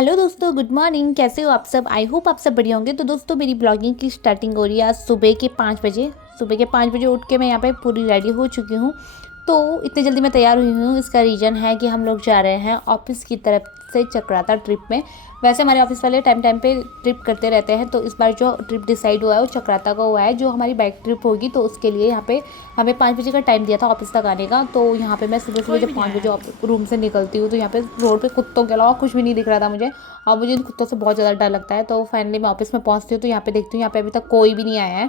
Hello दोस्तों, good morning. कैसे हो आप सब? आई होप आप सब बढ़िया होंगे। तो दोस्तों, मेरी ब्लॉगिंग की स्टार्टिंग हो रही है आज सुबह के 5 बजे। सुबह के 5 बजे उठ के मैं यहाँ पे पूरी रेडी हो चुकी हूँ। तो इतनी जल्दी मैं तैयार हुई हूँ, इसका रीज़न है कि हम लोग जा रहे हैं ऑफिस की तरफ से चक्राता ट्रिप में। वैसे हमारे ऑफिस वाले टाइम टाइम पे ट्रिप करते रहते हैं, तो इस बार जो ट्रिप डिसाइड हुआ है वो चक्राता का हुआ है, जो हमारी बाइक ट्रिप होगी। तो उसके लिए यहाँ पे हमें 5 बजे का टाइम दिया था ऑफिस तक आने का। तो यहाँ पे मैं सुबह सुबह जब 5 बजे रूम से निकलती हूँ तो यहाँ पे रोड पे कुत्तों के अलावा कुछ भी नहीं दिख रहा था मुझे, और मुझे इन कुत्तों से बहुत ज़्यादा डर लगता है। तो फाइनली मैं ऑफिस में पहुँचती हूँ तो यहाँ पे देखती हूँ यहाँ पे अभी तक कोई भी नहीं आया है।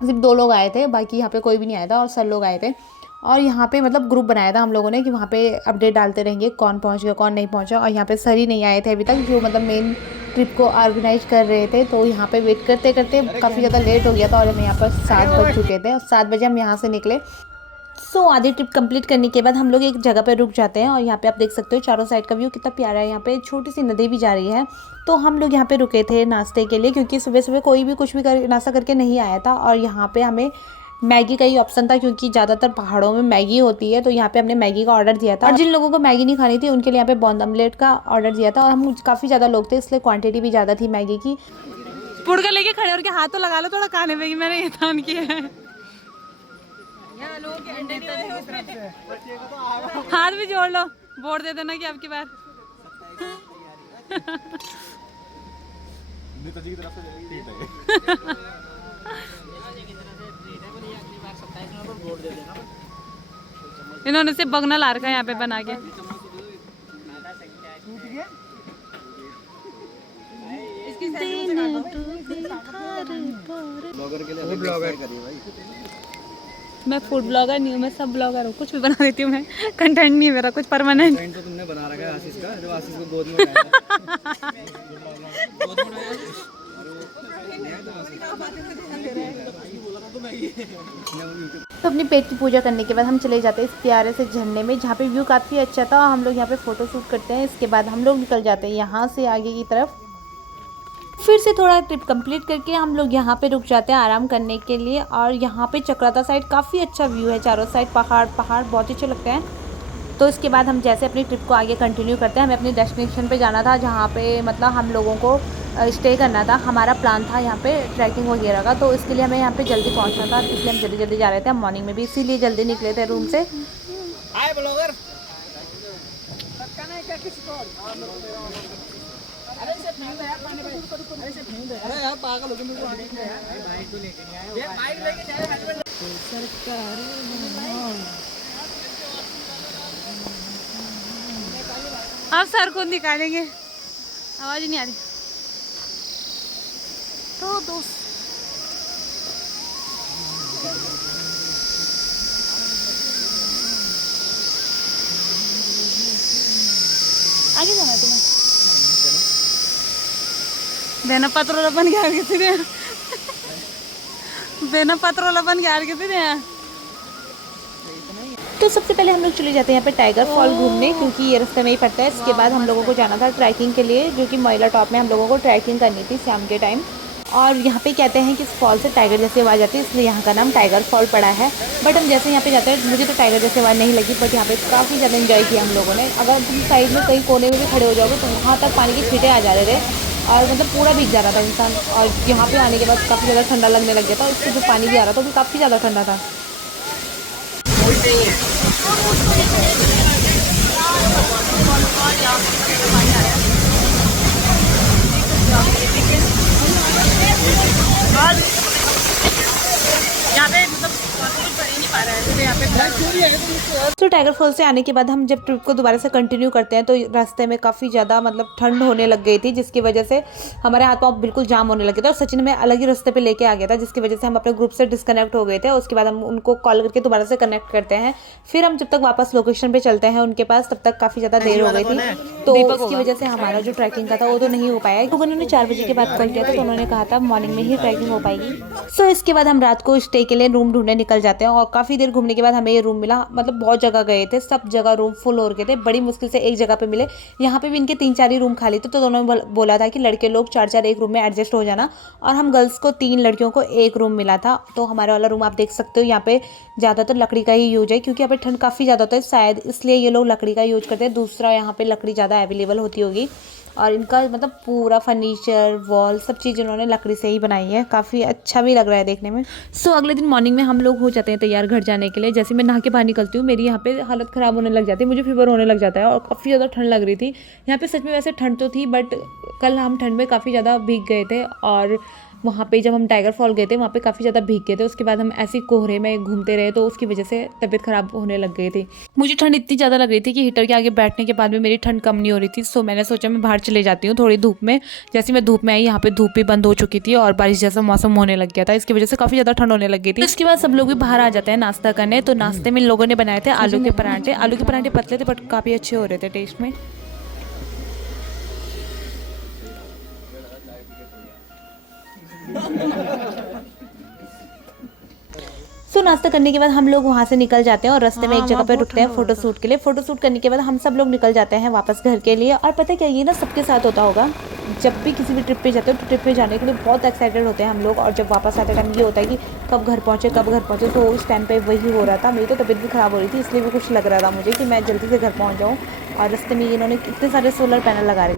सिर्फ 2 लोग आए थे, बाकी यहाँ पे कोई भी नहीं आया था और सर लोग आए थे। और यहाँ पे मतलब ग्रुप बनाया था हम लोगों ने कि वहाँ पे अपडेट डालते रहेंगे कौन पहुँच गया कौन नहीं पहुँचा। और यहाँ पे सर ही नहीं आए थे अभी तक, जो मतलब मेन ट्रिप को ऑर्गेनाइज कर रहे थे। तो यहाँ पे वेट करते करते काफ़ी ज़्यादा लेट हो गया था और हमें यहाँ पर 7 बज चुके थे और 7 बजे हम यहाँ से निकले। सो आधी ट्रिप कंप्लीट करने के बाद हम लोग एक जगह पर रुक जाते हैं और यहाँ पे आप देख सकते हो चारों साइड का व्यू कितना प्यारा है। यहाँ पे छोटी सी नदी भी जा रही है। तो हम लोग यहाँ पे रुके थे नाश्ते के लिए, क्योंकि सुबह सुबह कोई भी कुछ भी नाश्ता करके नहीं आया था। और यहाँ पे हमें मैगी का ही ऑप्शन था, क्योंकि ज़्यादातर पहाड़ों में मैगी होती है। तो यहाँ पे हमने मैगी का ऑर्डर दिया था और जिन लोगों को मैगी नहीं खानी थी उनके लिए यहाँ पे बॉन्ड ऑमलेट का ऑर्डर दिया था। और हम काफ़ी ज़्यादा लोग थे, इसलिए क्वांटिटी भी ज़्यादा थी मैगी की। पुड़का लेके खड़े होकर हाथ तो लगा लो थोड़ा खाने में, मैंने ये थान किया है। हाथ भी जोड़ लो, वोट दे देना कि आपकी बार नेताजी की तरफ से इन्होंने से बगना ला रखा है यहाँ पे बना के। मैं फूड ब्लॉगर नहीं हूँ, मैं सब ब्लॉगर हूँ, कुछ भी बना देती हूँ मैं। कंटेंट नहीं है मेरा कुछ परमानेंट। कंटेंट तो तुमने बना रखा है आशीष का, जो आशीष को गोद में उठाया तो अपनी पेट की पूजा करने के बाद हम चले जाते हैं इस प्यारे से झरने में, जहाँ पे व्यू काफ़ी अच्छा था। हम लोग यहाँ पे फ़ोटो शूट करते हैं। इसके बाद हम लोग निकल जाते हैं यहाँ से आगे की तरफ। फिर से थोड़ा ट्रिप कंप्लीट करके हम लोग यहाँ पे रुक जाते हैं आराम करने के लिए। और यहाँ पे चक्राता साइड काफ़ी अच्छा व्यू है, चारों साइड पहाड़ पहाड़ बहुत अच्छे लगते हैं। तो इसके बाद हम जैसे अपनी ट्रिप को आगे कंटिन्यू करते हैं। हमें अपनी डेस्टिनेशन पे जाना था, जहाँ पे मतलब हम लोगों को स्टे करना था। हमारा प्लान था यहाँ पे ट्रैकिंग वगैरह का, तो इसके लिए हमें यहाँ पे जल्दी पहुँचना था, इसलिए हम जल्दी जल्दी जा रहे थे। हम मॉर्निंग में भी इसीलिए जल्दी निकले थे रूम से। हाय ब्लॉगर। अरे यार पागल हो गए, मुझे बाइक तो लेके नहीं आया, ये बाइक लेके जाए हेलमेट सरकार। आप सर को निकालेंगे, आवाज नहीं आ रही। तो दोस्त आगे जाना है तुम्हें। बेना पत्रोला बन गया किसी ने, बेना पत्रोला बन गया किसी ने। तो सबसे पहले हम लोग चले जाते हैं यहाँ पे टाइगर फॉल घूमने, क्योंकि ये रास्ते में ही पड़ता है। इसके बाद हम लोगों को जाना था ट्रैकिंग के लिए, जो कि मोइला टॉप में हम लोगों को ट्रैकिंग करनी थी शाम के टाइम। और यहाँ पे कहते हैं कि इस फॉल से टाइगर जैसी आवाज़ आती है, इसलिए यहाँ का नाम टाइगर फॉल पड़ा है। बट हम जैसे यहाँ पे जाते हैं, मुझे तो टाइगर जैसी आवाज़ नहीं लगी, बट यहाँ पे काफ़ी ज़्यादा इन्जॉय किया हम लोगों ने। अगर तुम साइड में कहीं कोने में भी खड़े हो जाओगे तो वहाँ तक पानी के छींटे आ जा रहे थे और मतलब पूरा भीग जा रहा था इंसान। और यहाँ पे आने के बाद काफ़ी ज़्यादा ठंडा लगने लग गया था, उससे जो पानी भी आ रहा था वो भी काफ़ी ज़्यादा ठंडा था। यहाँ पे मतलब पड़ ही नहीं पा रहा है यहाँ पे। तो टाइगर फॉल से आने के बाद हम जब ट्रिप को दोबारा से कंटिन्यू करते हैं तो रास्ते में काफ़ी ज़्यादा मतलब ठंड होने लग गई थी, जिसकी वजह से हमारे हाथ पाँव बिल्कुल जाम होने लगे थे। और सचिन में अलग ही रास्ते पे लेके आ गया था, जिसकी वजह से हम अपने ग्रुप से डिस्कनेक्ट हो गए थे। उसके बाद हम उनको कॉल करके दोबारा से कनेक्ट करते हैं। फिर हम जब तक वापस लोकेशन पे चलते हैं उनके पास, तब तक काफ़ी ज़्यादा देर हो गई थी। तो इसकी वजह से हमारा जो ट्रैकिंग का था वो तो नहीं हो पाया, क्योंकि उन्होंने 4 बजे के बाद कॉल किया था, तो उन्होंने कहा था मॉर्निंग में ही ट्रैकिंग हो पाएगी। सो इसके बाद हम रात को स्टे के लिए रूम ढूंढने निकल जाते हैं। और काफ़ी देर घूमने के बाद हमें ये रूम मिला। मतलब बहुत जगह गए थे, सब जगह रूम फुल हो गए थे, बड़ी मुश्किल से एक जगह पे मिले। यहाँ पे भी इनके 3-4 ही रूम खाली थे, तो दोनों ने बोला था कि लड़के लोग 4-4 एक रूम में एडजस्ट हो जाना। और हम गर्ल्स को 3 लड़कियों को एक रूम मिला था। तो हमारा वाला रूम आप देख सकते हो, यहाँ पे ज़्यादातर लकड़ी का ही यूज है, क्योंकि यहाँ पे ठंड काफ़ी ज़्यादा होता है, शायद इसलिए ये लोग लकड़ी का यूज करते हैं। दूसरा यहाँ पे लकड़ी ज़्यादा अवेलेबल होती होगी। और इनका मतलब पूरा फर्नीचर वॉल सब चीज़ इन्होंने लकड़ी से ही बनाई है, काफ़ी अच्छा भी लग रहा है देखने में। सो अगले दिन मॉर्निंग में हम लोग हो जाते हैं तैयार घर जाने के लिए। जैसे मैं नहा के बाहर निकलती हूँ मेरी यहाँ पे हालत ख़राब होने लग जाती है, मुझे फीवर होने लग जाता है और काफ़ी ज़्यादा ठंड लग रही थी यहाँ पे। सच में वैसे ठंड तो थी बट कल हम ठंड में काफ़ी ज़्यादा भीग गए थे और वहाँ पे जब हम टाइगर फॉल गए थे वहाँ पे काफ़ी ज़्यादा भीग गए थे। उसके बाद हम ऐसे कोहरे में घूमते रहे तो उसकी वजह से तबीयत ख़राब होने लग गई थी। मुझे ठंड इतनी ज़्यादा लग रही थी कि हीटर के आगे बैठने के बाद में मेरी ठंड कम नहीं हो रही थी। सो मैंने सोचा मैं बाहर चले जाती हूँ थोड़ी धूप में। जैसे मैं धूप में आई यहाँ पे धूप भी बंद हो चुकी थी और बारिश जैसा मौसम होने लग गया था, इसकी वजह से काफ़ी ज़्यादा ठंड होने लग गई थी। इसके बाद सब लोग भी बाहर आ जाते हैं नाश्ता करने। तो नाश्ते में इन लोगों ने बनाए थे आलू के पराठे। आलू के पराठे पतले थे बट काफ़ी अच्छे हो रहे थे टेस्ट में। सो नाश्ता करने के बाद हम लोग वहाँ से निकल जाते हैं और रास्ते में एक जगह पे रुकते हैं फ़ोटो शूट के लिए। फ़ोटो शूट करने के बाद हम सब लोग निकल जाते हैं वापस घर के लिए। और पता है क्या, ये ना सबके साथ होता होगा, जब भी किसी भी ट्रिप पे जाते हो तो ट्रिप पे जाने के लिए बहुत एक्साइटेड होते हैं हम लोग। और जब वापस आते टाइम ये होता है कि कब घर पहुँचे कब घर पहुँचे। तो उस टाइम पे वही हो रहा था। मेरी तो तबीयत भी ख़राब हो रही थी इसलिए भी कुछ लग रहा था मुझे कि मैं जल्दी से घर पहुँच जाऊँ। और रास्ते में इन्होंने इतने सारे सोलर पैनल लगा रखे